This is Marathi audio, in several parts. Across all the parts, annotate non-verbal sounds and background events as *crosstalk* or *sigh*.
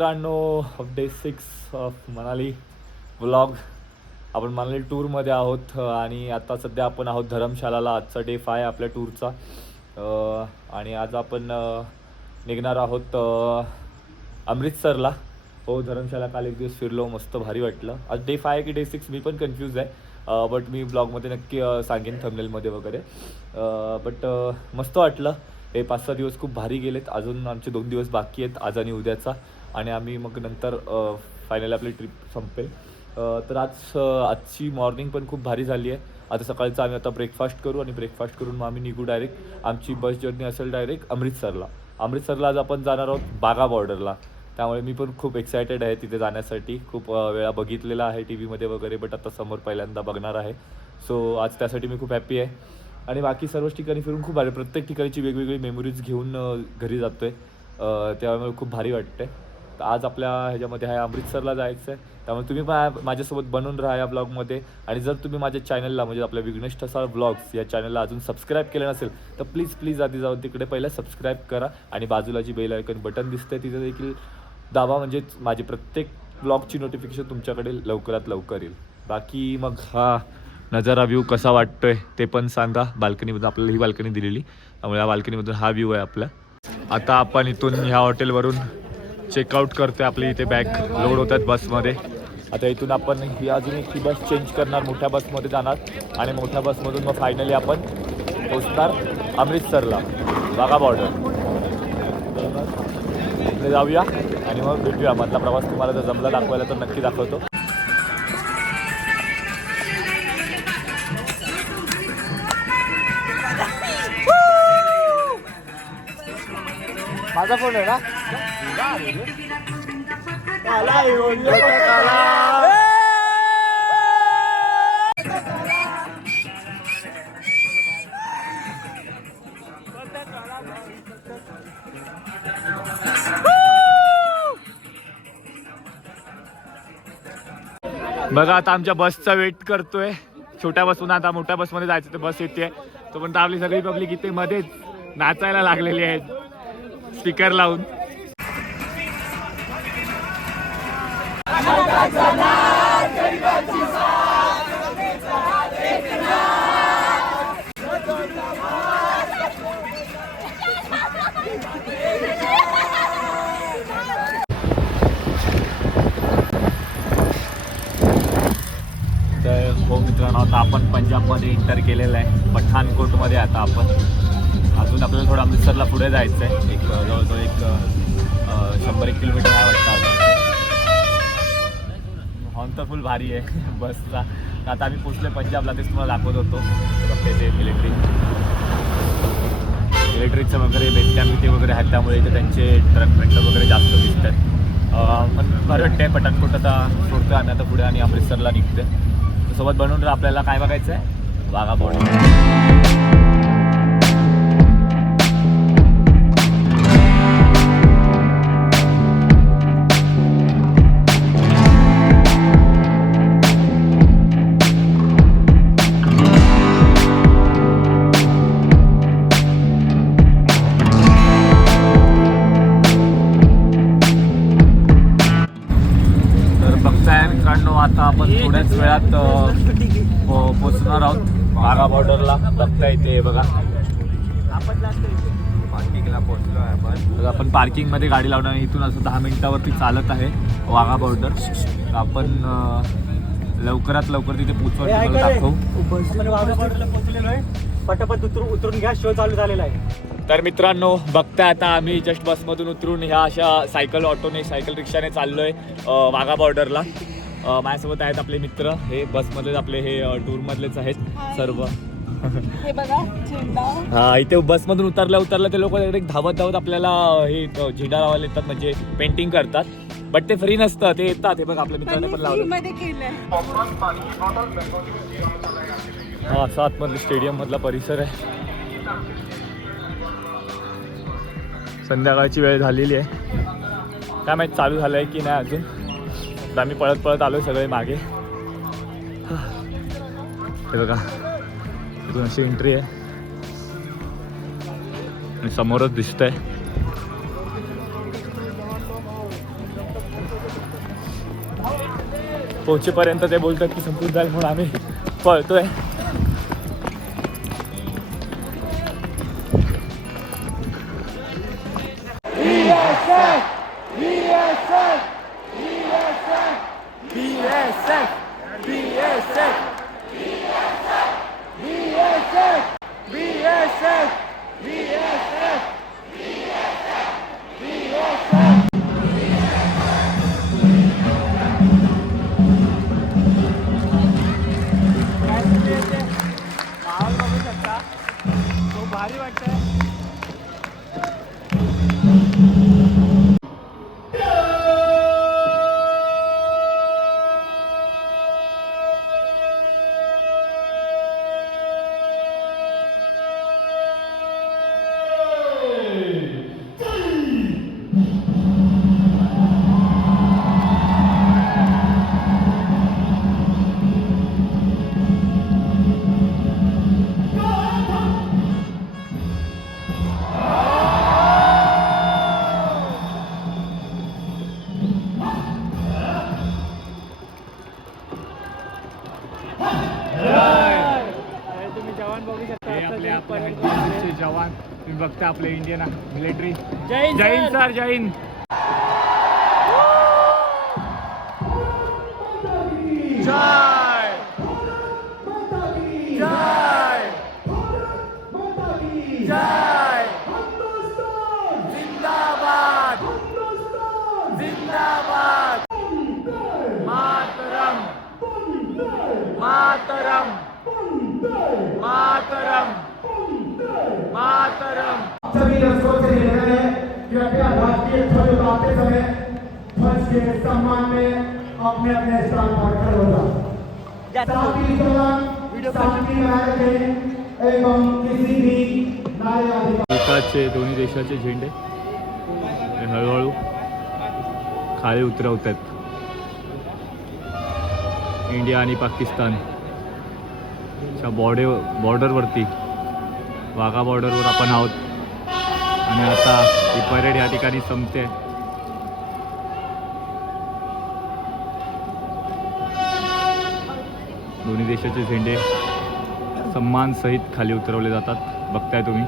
मित्रांनो day six of Manali vlog आपण मनाली टूरमध्ये आहोत आणि आता सध्या आपण आहोत धरमशालाला. आजचा डे फाय आपल्या टूरचा आणि आज आपण निघणार आहोत अमृतसरला हो धरमशाला काल एक दिवस फिरलो मस्त भारी वाटलं. आज डे फाय की डे सिक्स मी पण कन्फ्यूज आहे. बट मी ब्लॉगमध्ये नक्की सांगेन थंबनेलमध्ये वगैरे. बट मस्त वाटलं. हे पाच सहा दिवस खूप भारी गेलेत. अजून आमचे दोन दिवस बाकी आहेत आज आणि उद्याचा. आणि आम्ही मग नंतर फायनली आपली ट्रिप संपेल. तर आज आजची मॉर्निंग पण खूप भारी झाली आहे. आता सकाळचं आम्ही आता ब्रेकफास्ट करू आणि ब्रेकफास्ट करून मग आम्ही निघू डायरेक्ट आमची बस जर्नी असेल डायरेक्ट अमृतसरला. अमृतसरला आज आपण जाणार आहोत बागा बॉर्डरला त्यामुळे मी पण खूप एक्सायटेड आहे तिथे जाण्यासाठी. खूप वेळा बघितलेला आहे टी व्हीमध्ये वगैरे बट आता समोर पहिल्यांदा बघणार आहे. सो आज त्यासाठी मी खूप हॅप्पी आहे. आणि बाकी सर्वच ठिकाणी फिरून खूप भारी प्रत्येक ठिकाणची वेगवेगळी मेमोरीज घेऊन घरी जातो आहे त्यामुळे खूप भारी वाटतं तर आज आपल्या ह्याच्यामध्ये आहे अमृतसरला जायचं आहे त्यामुळे तुम्ही पण माझ्यासोबत बनून राहा या ब्लॉगमध्ये आणि जर तुम्ही माझ्या चॅनलला म्हणजे आपल्या विघ्नेश ठसाळ ब्लॉग्स या चॅनलला अजून सबस्क्राईब केलं नसेल तर प्लीज प्लीज आधी जाऊन तिकडे पहिलं सबस्क्राईब करा. आणि बाजूला जी बेल आयकन बटन दिसते तिथे देखील दाबा. म्हणजे माझी प्रत्येक ब्लॉगची नोटिफिकेशन तुमच्याकडे लवकरात लवकर येईल. बाकी मग हा नजारा व्ह्यू कसा वाटतोय ते पण सांगा. बाल्कनीमधून आपल्याला ही बाल्कनी दिलेली. त्यामुळे या बाल्कनीमधून हा व्ह्यू आहे आपला. आता आपण इथून ह्या हॉटेलवरून चेकआउट करतोय आपली इथे बॅग लोड होत आहेत बसमध्ये आता इथून आपण ही अजून एक ही बस चेंज करणार मोठ्या बसमध्ये जाणार. आणि मोठ्या बसमधून मग फायनली आपण पोचणार अमृतसरला बागा बॉर्डर इकडे जाऊया आणि मग भेटूया. मधला प्रवास तुम्हाला जर जमला दाखवायला तर नक्की दाखवतो. माझा फोन आहे ना? बघा आता आमच्या बसचा वेट करतोय. छोट्या बसून आता मोठ्या बसमध्ये जायचं तर बस येते. तोपर्यंत आपली सगळी पब्लिक इथे मध्येच नाचायला लागलेली आहेत. स्पीकर लावून. कारण आता आपण पंजाबमध्ये इंटर केलेलं आहे. पठाणकोटमध्ये आता आपण. अजून आपल्याला थोडं अमृतसरला पुढे जायचं आहे एक जवळजवळ एक शंभर एक किलोमीटर आहे वाटतं हॉर्न तर फुल भारी आहे *laughs* बसचा. आता आम्ही पोचले पंजाबला तेच तुम्हाला दाखवत होतो. बघते ते मिलिटरी इलेक्ट्रिकचं वगैरे भेटत्या वगैरे आहेत त्यामुळे इथे त्यांचे ट्रक ट्रॅक्टर वगैरे जास्त दिसतात. अं, पण बरं वाटते पठाणकोट आता सोडतो आम्ही आता पुढे आणि अमृतसरला निघते सोबत बनवून आपल्याला काय बघायचं आहे वाघा पो- पोचणार आहोत वाघा बॉर्डरला बघताय ते बघा. पार्किंगला पोहोचलो आहे आपण. आपण पार्किंगमध्ये गाडी लावणार. इथून असं दहा मिनिटावरती चालत आहे वाघा बॉर्डर आपण लवकरात लवकर तिथे पोचवून दाखवू. आहे. पटापट उतरून उतरून घ्या. शो चालू झालेला आहे. तर मित्रांनो बघताय आता आम्ही जस्ट बसमधून उतरून ह्या अशा सायकल ऑटोने सायकल रिक्षाने चाललोय वाघा बॉर्डरला माझ्यासोबत आहेत आपले मित्र. हे बसमधलेच आपले हे टूरमधलेच आहेत सर्व. हे बघा झेंडा. हा इथे बसमधून उतरल्या उतरल्या ते लोक डायरेक्ट धावत धावत आपल्याला हे झेंडा लावायला येतात म्हणजे पेंटिंग करतात. बट ते फ्री नसतं ते येतात. हे बघा आपल्या मित्राने पण लावलं. हा असा आतमधलं स्टेडियम मधला परिसर आहे. संध्याकाळची वेळ झालेली आहे. काय माहीत चालू झालं आहे की नाही अजून. तर आम्ही पळत पळत आलो सगळे मागे. हे बघा इथून अशी एंट्री आहे. आणि समोरच दिसत आहे पोहोचेपर्यंत ते बोलतात की संपूर्ण जाईल म्हणून आम्ही पळतोय. आपले इंडियन मिलिटरी जय हिंद. सर जय हिंद का एकाचे दोन्ही देशाचे झेंडे हळूहळू खाली उतरवत आहेत. इंडिया आणि पाकिस्तानच्या बॉर्डे बॉर्डरवरती वाघा बॉर्डरवर आपण आहोत. आणि आता ही परेड या ठिकाणी संपते. दोन्ही देशाचे झेंडे सन्मान सहित खाली उतरवले जातात. बघताय तुम्ही.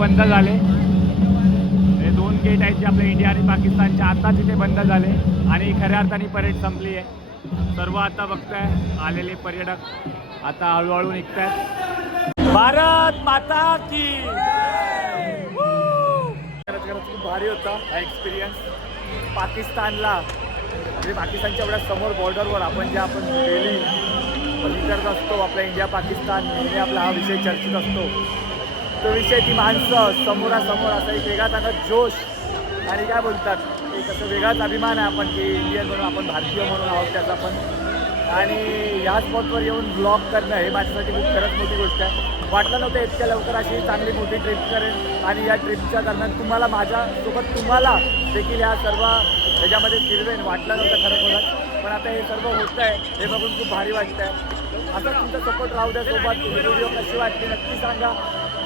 बंद झाले. हे दोन गेट आहेत जे आपल्या इंडिया आणि पाकिस्तानच्या आताच इथे बंद झाले आणि खऱ्या अर्थाने परेड संपली आहे. सर्व आता बघताय आलेले पर्यटक आता हळूहळू निघतायत. भारत माता की खूप भारी होता हा एक्सपिरियन्स पाकिस्तानला म्हणजे पाकिस्तानच्या एवढ्या समोर बॉर्डरवर आपण जे आपण डेली बघितत असतो आपला इंडिया पाकिस्तान नेहमी आपला हा विषय चर्चित असतो. तो विषय ती माणसं समोरासमोर असा एक वेगळा त्यांना जोश. आणि काय बोलतात? एक असं वेगळाच अभिमान आहे आपण की इंडियन म्हणून आपण भारतीय म्हणून आहोत त्याचा पण. आणि ह्या स्पॉटवर येऊन ब्लॉग करणं हे माझ्यासाठी खूप खरंच मोठी गोष्ट आहे. वाटलं नव्हतं इतक्या लवकर अशी चांगली मोठी ट्रिप करेन. आणि या ट्रिपच्या दरम्यान तुम्हाला माझ्यासोबत तुम्हाला देखील या सर्व ह्याच्यामध्ये फिरवेन. वाटलं नव्हतं खरं बोलत. पण आता हे सर्व होतं आहे हे बघून खूप भारी वाटतं आहे आता तुमचा सपोर्ट राहू द्या सोबत. व्हिडिओ कशी वाटली नक्की सांगा.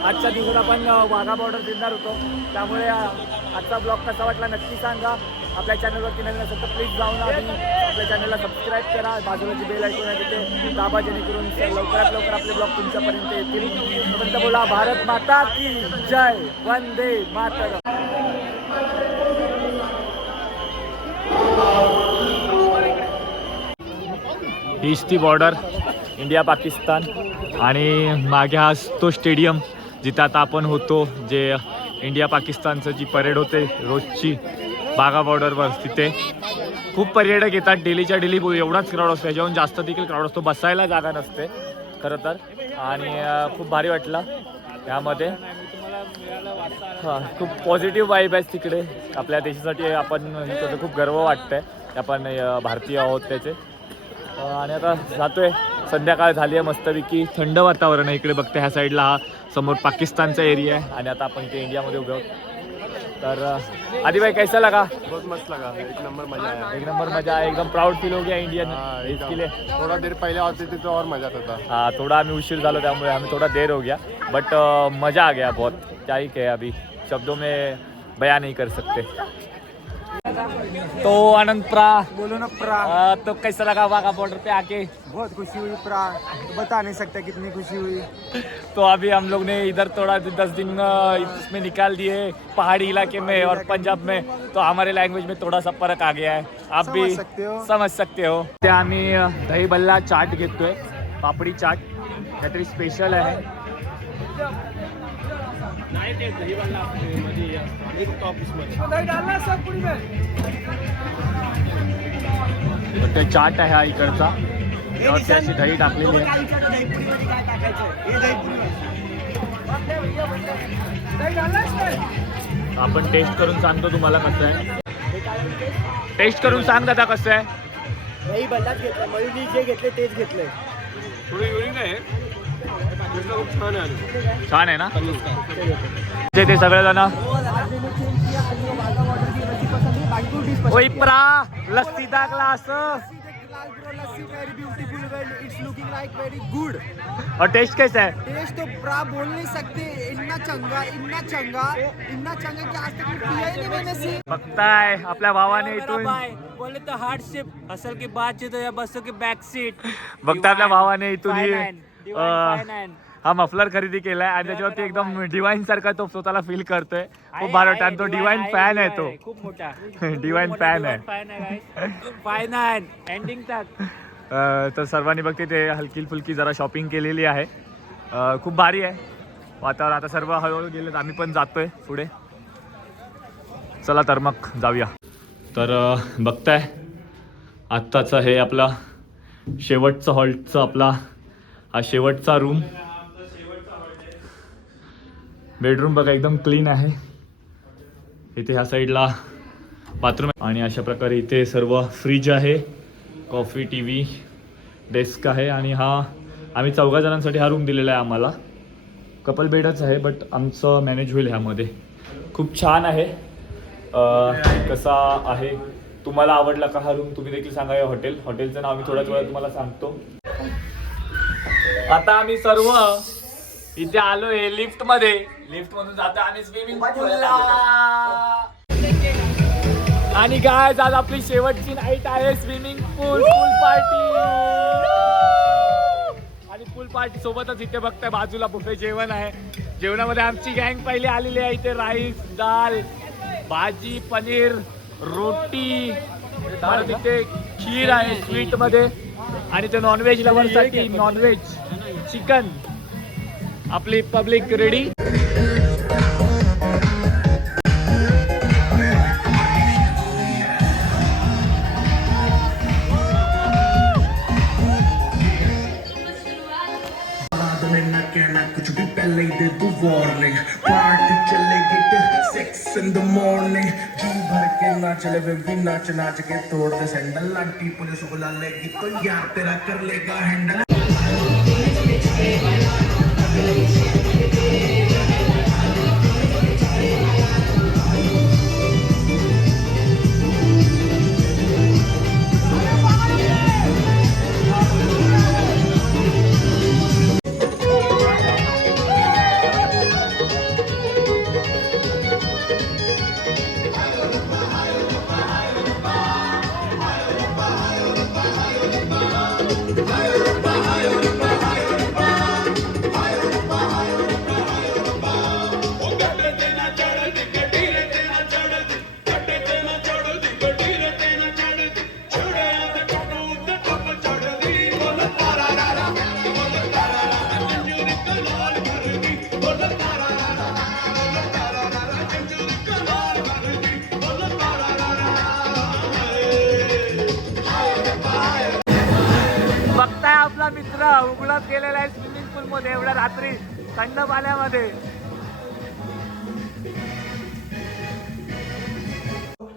आजच्या दिवसात आपण वाघा बॉर्डर दिसणार होतो. त्यामुळे आजचा ब्लॉग कसा वाटला नक्की सांगा. आपल्या चॅनलवरती नवीन असेल तर प्लीज जाऊन आम्ही आपल्या चॅनलला सबस्क्राईब करा. बाजूला बेल ऐकून आहे तिथे. दाबा जेणेकरून लवकरात लवकर आपले ब्लॉग तुमच्यापर्यंत येतील. तोपर्यंत बोला भारत माता की जय. वंदे माता हीच ती बॉर्डर इंडिया पाकिस्तान आणि मागे हा तो स्टेडियम जिथं आता आपण होतो जे इंडिया पाकिस्तानचं जी परेड होते रोजची बागा बॉर्डरवर तिथे खूप पर्यटक येतात. डेलीच्या डेली एवढाच क्राऊड असतो. याच्याहून जास्त देखील क्राऊड असतो. बसायला जागा नसते खरं तर. आणि खूप भारी वाटलं यामध्ये. हां खूप पॉझिटिव्ह वाईब आहेत तिकडे. आपल्या देशासाठी आपण त्याचं खूप गर्व वाटतंय. की आपण भारतीय आहोत त्याचे. आणि आता जातोय. संध्याकाळ झाली आहे मस्तपैकी. थंड वातावरण आहे इकडे बघते ह्या साईडला हा. समोर पाकिस्तानचा एरिया आहे. आणि आता आपण इथे इंडियामध्ये उभे आहोत. तर आदी भाई कैसा लगा? बहुत मस्त लगा. एक नंबर मजा आया. एक नंबर मजा आया. एकदम प्राऊड फील हो गया इंडियन हाँ, इसके लिए. थोड़ा देर पहले आते थे तो और मजा आता था हाँ थोड़ा हमें उशीर झालो त्यामुळे हमें थोड़ा देर हो गया. बट मज़ा आ गया बहुत. क्या ही कहे अभी. शब्दों में बयान नहीं कर सकते. तो अनंत प्रा। बोलो ना प्रा। अ, तो कैसा लगा वाघा बॉर्डर पे आके? बहुत खुशी हुई प्रा। बता नहीं सकते कितनी खुशी हुई। तो अभी हम लोग ने इधर थोड़ा दस दिन इसमें निकाल दिए पहाड़ी इलाके में और पंजाब में। तो हमारे लैंग्वेज में थोड़ा सा फरक आ गया है। आप भी समझ सकते हो. ते आम्ही दही भल्ला चाट घेतोय पापडी चाट काहीतरी स्पेशल आहे. तर ते चाट आहे हा इकडचा. अशी दही टाकलेली आहे. आपण टेस्ट करून सांगतो तुम्हाला कसं आहे. टेस्ट करून सांग दादा कसं आहे. दही बल्लाच घेतलं मयुनी जे घेतले तेच घेतले. थोड़ी युनिक आहे छान आहे आहे ना ते ते सगळेजण ओय प्रा लाइक वेरी गुड और टेस्ट कैसा है? टेस्ट तो प्रा बोल नहीं सकते इतना चंगा इतना चंगा इतना चंगा कि आज तक पिया ही नहीं मैंने सी बघताय आपल्या भावाने इथून बोले तो हार्डशिप असल की बातचीत या बसों की बॅक सीट बघता आपल्या भावाने इथून ही, मफलर खरेदी केलाय आणि त्याच्यावरती एकदम डिवाईन सारखा तो स्वतःला फील करतोय. खूप भारी वाटतं आणि तो डिवाईन फॅन आहे तो. खूप मोठा. *laughs* डिवाईन फॅन आहे. फॅन आहे फाय नाईन एंडिंग तर सर्वांनी बघते ते हलकी फुलकी जरा शॉपिंग केलेली आहे. खूप भारी आहे. वातावरण आता सर्व हळूहळू गेलेत. आम्ही पण जातोय पुढे. चला तर मग जाऊया. तर बघताय आत्ताचा हे आपला शेवटचा हॉल्टचा आपला हा शेवटचा रूम बेडरूम बघा एकदम क्लीन आहे. इथे ह्या साईडला बाथरूम आणि अशा प्रकारे इथे सर्व फ्रीज आहे कॉफी टी व्ही डेस्क आहे. आणि हा आम्ही चौघा जणांसाठी हा रूम दिलेला आहे आम्हाला. कपल बेडच आहे बट आमचं मॅनेज होईल ह्यामध्ये. खूप छान आहे. कसा आहे? तुम्हाला आवडला का हा रूम तुम्ही देखील सांगा या हॉटेल हॉटेलचं नाव मी थोड्याच वेळात तुम्हाला सांगतो. आता आम्ही सर्व इथे आलोय लिफ्टमध्ये. लिफ्ट मधून जातो आणि स्विमिंग पूलला आणि काय आज आपली शेवटची नाईट आहे स्विमिंग पूल पूल पार्टी आणि पूल पार्टी सोबतच इथे बघताय बाजूला बुफे जेवण आहे. जेवणामध्ये आमची गँग पहिले आलेली आहे इथे राईस दाल भाजी पनीर रोटी. इथे खीर आहे स्वीटमध्ये. आणि ते नॉनव्हेज लवरसाठी नॉनव्हेज चिकन आपली पब्लिक रेडी भर के ना चले वे भी नाच नाच के तोड़ दे सैंडल लाटी पुलिस बुला लेगी तो यार तेरा कर लेगा हैंडल पाण्यामध्ये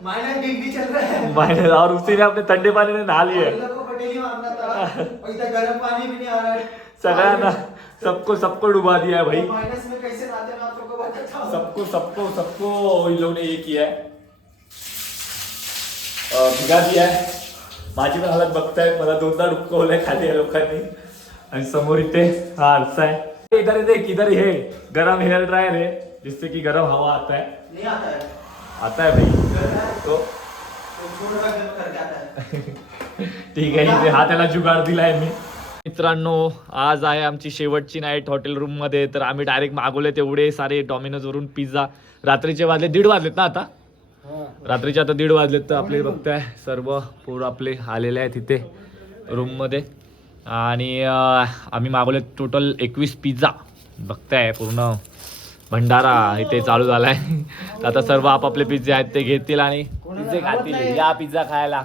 माइनस चल रहा है। और उसी ने अपने ठंडे पानी ने नहा लिए। लोगों को पटेली मारना था। और इधर गर्म पानी भी नहीं आ रहा है। सगळ्यांना सबको सबको डुबा दिया है भाई। माइनस में कैसे नहाते मैं आप लोगों को सबको सबको सबको इन लोगों ने ये किया है। भिगा दिया है। माझी पण हालत बघताय मला दोनदा डुबकवलंय खाली या लोकांनी आणि समोर इथे हा। आरसा आहे इधर देख इधर हे गरम हेयर ड्रायर है जिससे कि गरम हवा आता है। नहीं आता है। आता है भाई। तो है। *laughs* ठीक आहे इथे हा त्याला जुगाड दिलाय मी। मित्रांनो आज आहे आमची शेवटची नाईट हॉटेल रूममध्ये. तर आम्ही डायरेक्ट मागवले तेवढे सारे डॉमिनोज वरून पिझ्झा रात्रीचे वाजले दीड वाजलेत ना आता? रात्रीचे आता दीड वाजलेत तर आपले बघताय सर्व पोरं आपले आलेले आहेत इथे रूममध्ये आणि आम्ही मागवले टोटल एकवीस पिझ्झा बघताय पूर्ण भंडारा इथे चालू झालाय. तर आता सर्व आपापले पिझ्झे आहेत ते घेतील आणि पिझ्झे खातील. या पिझ्झा खायला.